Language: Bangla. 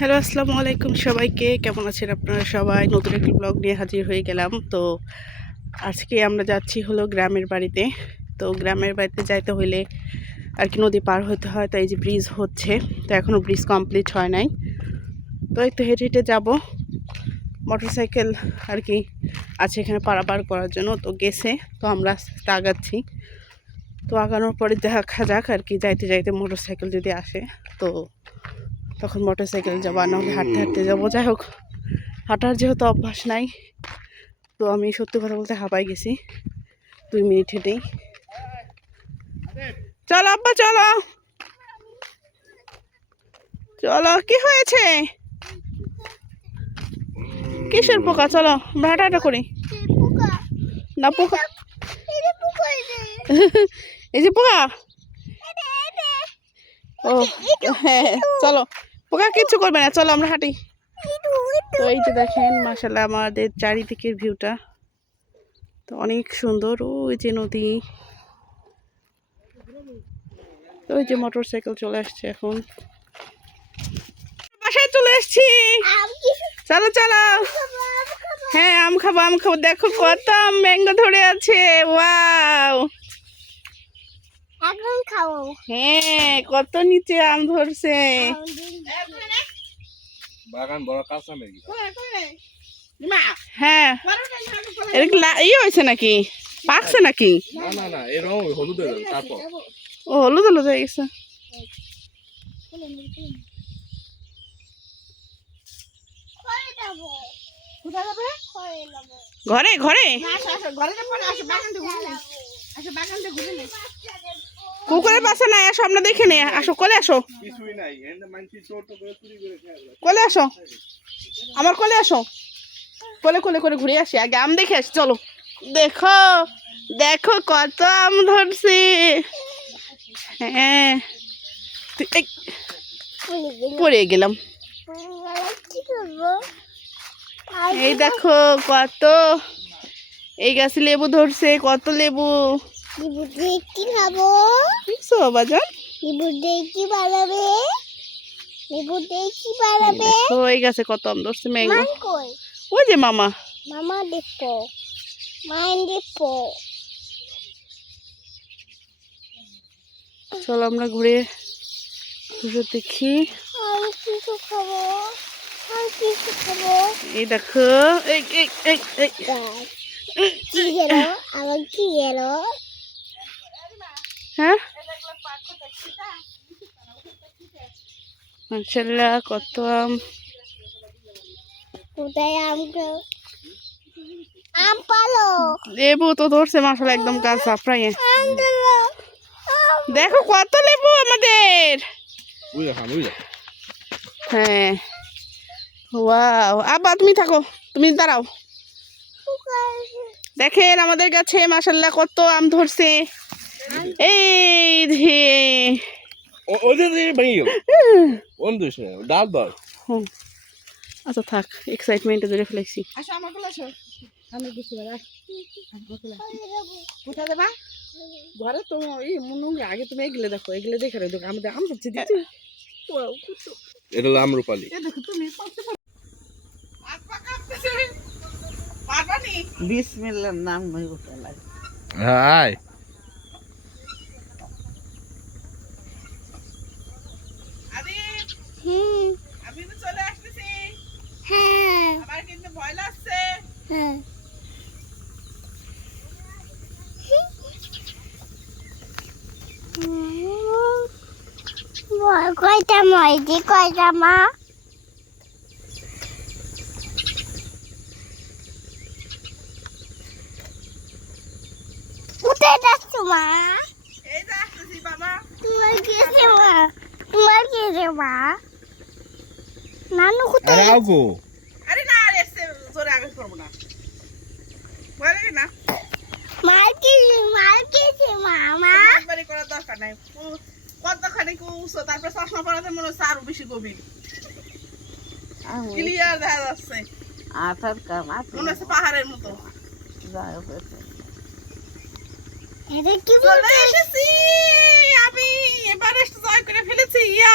হ্যালো, আসসালামু আলাইকুম সবাইকে। কেমন আছেন আপনারা সবাই? নতুন একটি ব্লগ নিয়ে হাজির হয়ে গেলাম। তো আজকে আমরা যাচ্ছি হলো গ্রামের বাড়িতে। তো গ্রামের বাড়িতে যাইতে হইলে আর কি নদী পার হতে হয়। তো এই যে ব্রিজ হচ্ছে, তো এখনও ব্রিজ কমপ্লিট হয় নাই। তো এই তো হেঁটে হেঁটে যাবো। মোটরসাইকেল আর কি আছে এখানে পারাপার করার জন্য, তো গেছে। তো আমরা আস্তে আগাচ্ছি। তো আগানোর পরে দেখা যাক আর কি, যাইতে যাইতে মোটরসাইকেল যদি আসে তো তখন মোটরসাইকেল যাবো, আর নাহলে হাঁটতে হাঁটতে যাবো। যাই হোক, হাঁটার যেহেতু অভ্যাস নাই, তো আমি সত্যি কথা বলতে হাঁপাই গেছি 2 মিনিট হেঁটেই। চলো আব্বা, চলো চলো। কি হয়েছে? কিসের পোকা? চলো আমরা হাঁটাহাঁটা করি। না পোকা, এই যে পোকা। ও হ্যাঁ, চলো। পোকা কিচ্ছু করবে না, চলো আমরা হাঁটি। তো এই যে দেখেন মাশাআল্লাহ আমাদের চারিদিকের ভিউটা তো অনেক সুন্দর। ওই যে নদী, ওই যে মোটরসাইকেল চলে আসছে। এখন বাসায় চলে আসছি। চলো চলো। হ্যাঁ, আম খাবো, আম খাবো। দেখো কত আম ম্যাঙ্গো ধরে আছে। ওয়াও, হ্যাঁ কত নিচে আম ধরছে। বাগান বড় কাঁচা মেঘ। হ্যাঁ, এটা ইয়ে হয়েছে নাকি, পাকছে নাকি? না না না, এর রং হলুদ হয়ে যাবে তারপর। ও হলুদ হলুদ হয়ে গেছে। ঘরে ঘরে কুকুরের পাশে নাই, আসো আমরা দেখে নেই। আসো কোলে আসো, কিছুই নাই, এন্ড মানছি চোর তো করে চুরি করে খেয়ে গেল। কোলে আসো, আমার কোলে আসো। কোলে কোলে করে ঘুরে আসি, আগে আম দেখে আসি। চলো। দেখো দেখো কত আম ধরছি। হ্যাঁ, পড়ে গেলাম। এই দেখো কত, এই গাছে লেবু ধরছে। কত লেবু। লেবু দিয়ে কি খাবো? দেখছো বাজান? লেবু দিয়ে কি বানাবে? লেবু দিয়ে কি বানাবে? দেখো এই গাছে কত আম ধরছে ম্যাঙ্গো। মান কই? ওই যে মামা। মামা দেখো, মান দেখো। চলো আমরা ঘুরে ঘুরে দেখি। আমি কিছু খাবো, আমি কিছু খাবো। এই দেখো, এই এই এই এই কি গেল? আমার কি গেল? হ্যাঁ, মাশাআল্লাহ কত আম। কোথায় আম? আম পালো। লেবু তো ধরছে মাশাআল্লাহ, একদম গাছ ঝাপড়াইয়ে। আম দিলো। দেখো কত লেবু আমাদের। বুঝা খান বুঝা। হ্যাঁ, ওয়াও। আব্বা তুমি থাকো, তুমি দাঁড়াও। দেখেন আমাদের গাছে মাশাআল্লাহ কত আম ধরছে। এই যে ওদের দিয়ে ভেঙে গেল। কোন দোষ নেই, ডাল দর। আচ্ছা থাক, এক্সাইটমেন্টে ধরে ফেলেছি। আসো আমার কোলে আসো। আমি কিছু বলা। কোথায় দেবা? ঘরে তো এই মনে আগে তুমি এগুলো দেখো, এগুলো দেখে রে। দেখো আমাদের আম ধরছে দিচ্ছি। এটা হলো আমরুপালি। দেখো তুমি পারবানি। বিসমিল্লাহর নাম নই উঠালাই। হাই আরে হুম, আমি তো চলে আসতেছি। হ্যাঁ, আমার কিন্তু ভয় লাগছে। হ্যাঁ। কয়টা মাইজি কয়টা মা? কোথায় যাচ্ছ মা? এই যে আসতেছি বাবা। তোমার গেছে মা, তোমার গেছে মা। নানু কোথায়? আরে আগো আরে না, আর এসে জোরে আগে করবো না, ভয় লাগে না। মার গেছে মামা। বাড়ি করার দরকার নাই। কতখানি উঁচু, তারপরে চশমা পরাতে মনে হচ্ছে আরো বেশি গভীর, ক্লিয়ার দেখা যাচ্ছে। আঠার কাম মনে হচ্ছে পাহাড়ের মতো। এটা কি চলে বলতে? এসেছি আমি, এবারে জয় করে ফেলেছি। ইয়া